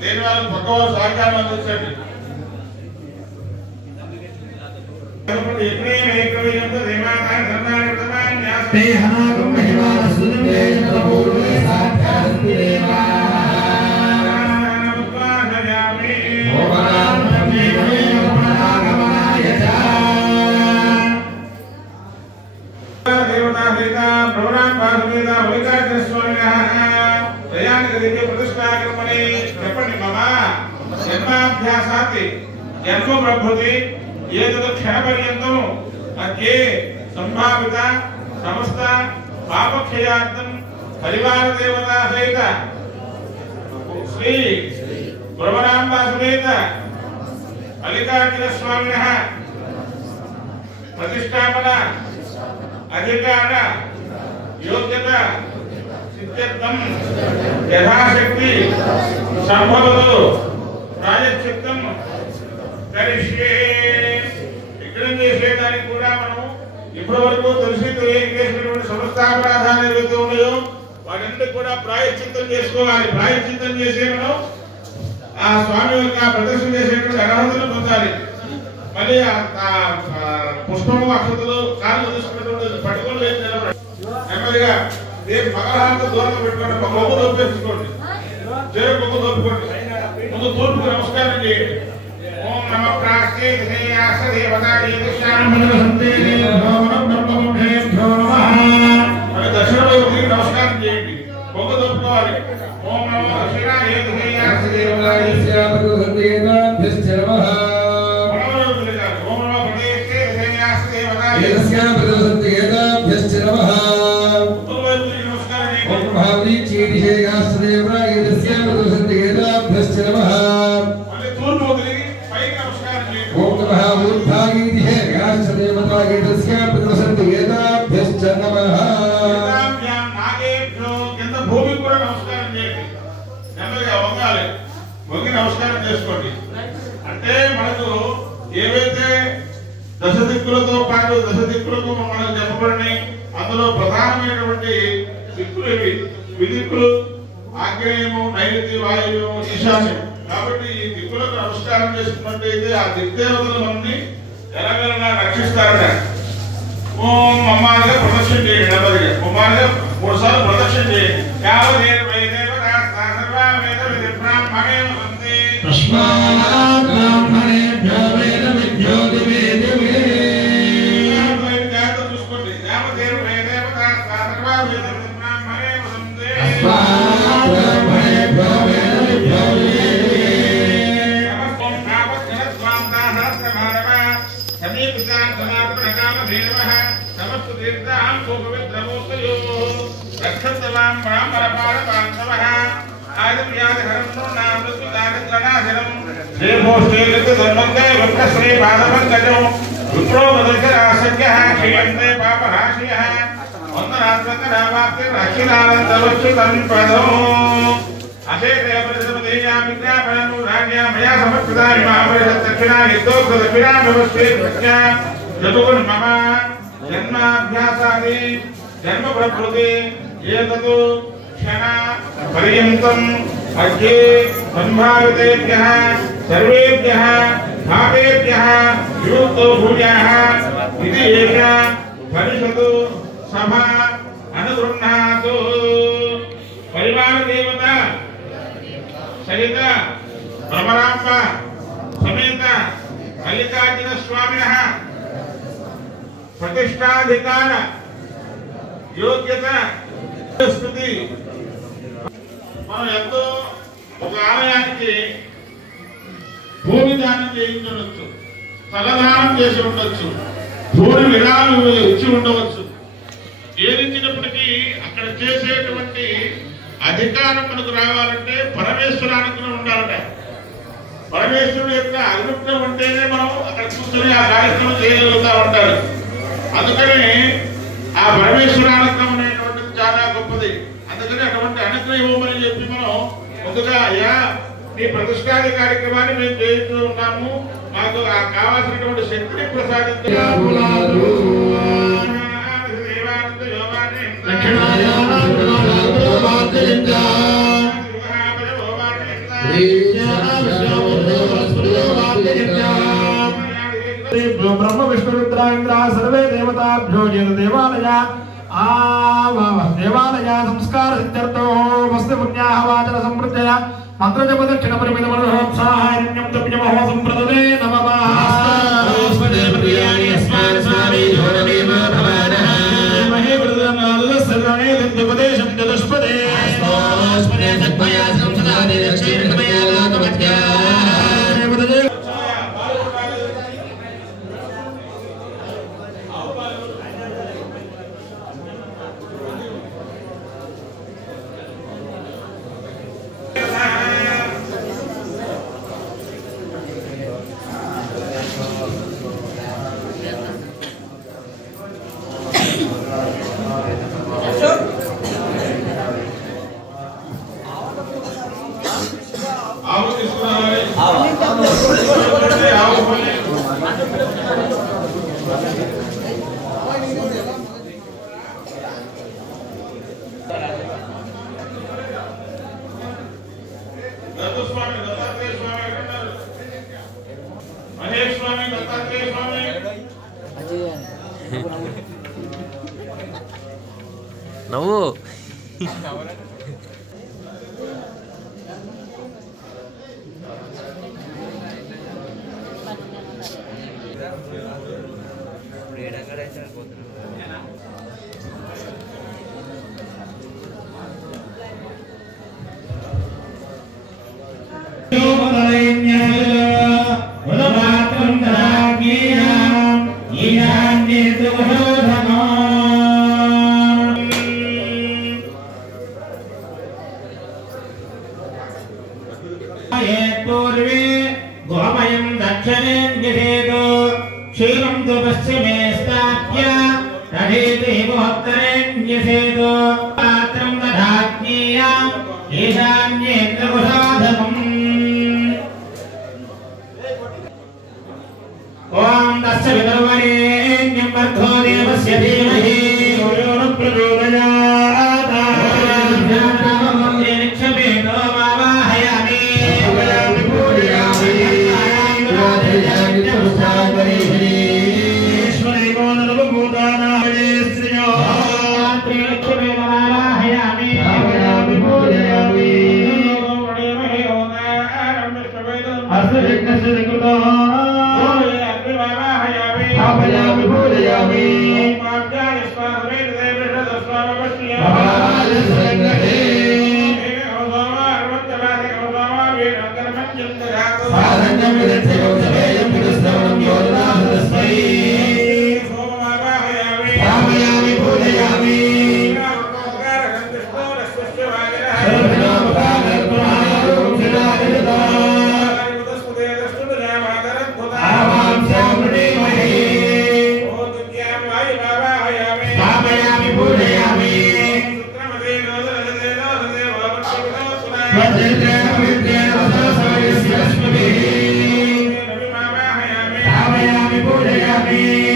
లేని వాళ్ళకి పక్క వాళ్ళు సహకారం అందించండి. जन्म प्रभुति क्षणपर्यंतम अद्ये संभावित समस्त पापक्षयार्थम परिवार देवता सहित श्री ब्रह्मरांबा समेत मल्लिकार्जुन स्वामिनः प्रतिष्ठापना अधिकार योग्यता सिद्ध्यर्थम यथाशक्ति संभवतु प्रायश्चित्तं करिष्ये। ఇక్కడ చేసేదానికి కూడా మనం ఇప్పటివరకు తెలిసి తెలియజేసినటువంటి సంస్థాపరాధాలు ఏవైతే ఉన్నాయో వాటిని కూడా ప్రాయశ్చిత్తం చేసుకోవాలి. ప్రాయశ్చిత్తం చేసే మనం ఆ స్వామి యొక్క ప్రదర్శన చేసేటువంటి అర్హతను పొందాలి. మళ్ళీ పుష్పము అక్షతలు కాళ్ళు తీసుకున్నటువంటి పట్టుకొని లేదు నిలబడి నెమ్మదిగా రేపు మగహాంత దూరంగా పెట్టుకోండి. ఒక గొప్ప దొప్పేసుకోండి, చేరు గొప్ప దొప్పుకోండి. ముందు తూర్పుకు నమస్కారం చేయండి. ఓం నమ ప్రాస్తే దేయాస దేవతాయే దశాంబరసంతే బ్రహ్మముఖేభ్యో నమః. మరి దక్షిణ వైపుకి నమస్కారం చేయండి, గొప్ప దొప్పుకోవాలి. ఓం నమో దక్షిణాయే దేయాస దేవతాయే దశాంబరసంతే నమః. ఓం నమో ప్రదేశే దేయాస దేవతాయే దశాంబరసంతే నమః. ఉత్తర వైపుకి నమస్కారం చేయండి. ఓం భావి చీడిహే యాస దేవతాయే దశాంబరసంతే నమః. నమస్కారం చేసుకోండి. అంటే మనకు ఏవైతే దశదిక్కులతో పాటు దశదిక్కులకు మనకు చెప్పబడి అందులో ప్రధానమైనటువంటి దిక్కులు ఇవి. విదిక్కులు ఆగ్నేయము, నైరుతి, వాయువ్యము, ఈశాన్యం. కాబట్టి ఈ దిక్కులకు నమస్కారం చేసుకున్నట్టయితే ఆ దిక్దేవతలు మనల్ని ఎలాగైనా రక్షిస్తారట. ఓం అమ్మాలుగా ప్రదక్షిణ చేయండి. నెమ్మదిగా అమ్మాలుగా 3 సార్లు ప్రదక్షిణ చేయండి. చూసుకోండి. जन्म प्रकृति एतत् क्षण पर्यन्तं अद्ये संभावितेभ्यः सर्वेभ्यः भावेभ्यः विमुक्तो भूयाः इति एषा परिषदु सभा अनुगृह्णातु। परिवार देवता सहित ब्रह्मरांब समेत मल्लिकार्जुन स्वामिनः प्रतिष्ठाधिकार योग्यత స్థితి. మనం ఎంతో ఒక ఆలయానికి భూమి దానం చేయించవచ్చు, స్థలదానం చేసి ఉండవచ్చు, భూమి విరాళం ఇచ్చి ఉండవచ్చు. ఏదిచ్చినప్పటికీ అక్కడ చేసేటువంటి అధికారం మనకు రావాలంటే పరమేశ్వరానికి ఉండాలట. పరమేశ్వరుడు యొక్క అనుగ్రహం ఉంటేనే మనం అక్కడ కూర్చొని ఆ కార్యక్రమం చేయగలుగుతా ఉంటారు. అందుకని ఆ పరమేశ్వరానుగ్రహం అనేటువంటిది చాలా గొప్పది. అందుకని అటువంటి అనుగ్రహం ఇవ్వమని చెప్పి మనం ముందుగా అయ్యా మీ ప్రతిష్టాది కార్యక్రమాన్ని మేము చేస్తూ ఉన్నాము, మాకు కావాల్సినటువంటి శక్తిని ప్రసాదించారు. దేవాలయ సంస్కార సిద్ధ్యర్థో మస్తు పుణ్యాహ వాచన సమృద్ధయ మంత్రజప దక్షిణ పరిమితమనోత్సాహారణ్యం తప్యమహో సంప్రదదే నమః స్వదే ప్రియాణి అస్మాన్ స్వామి యోగమేవ భవానః మహే వృదనాద సర్వణే దివ్యోపదేశం చతుష్పదే స్వదే సత్మయాసం సదా దక్షిణమయా లోకమధ్యా నవ్వు गोमयं दक्षिणे निषेदो क्षीरं तु पश्चिमे स्थाप्य दधेति उत्तरे निषेदो पात्रं दधाज्ञेयम् ईशा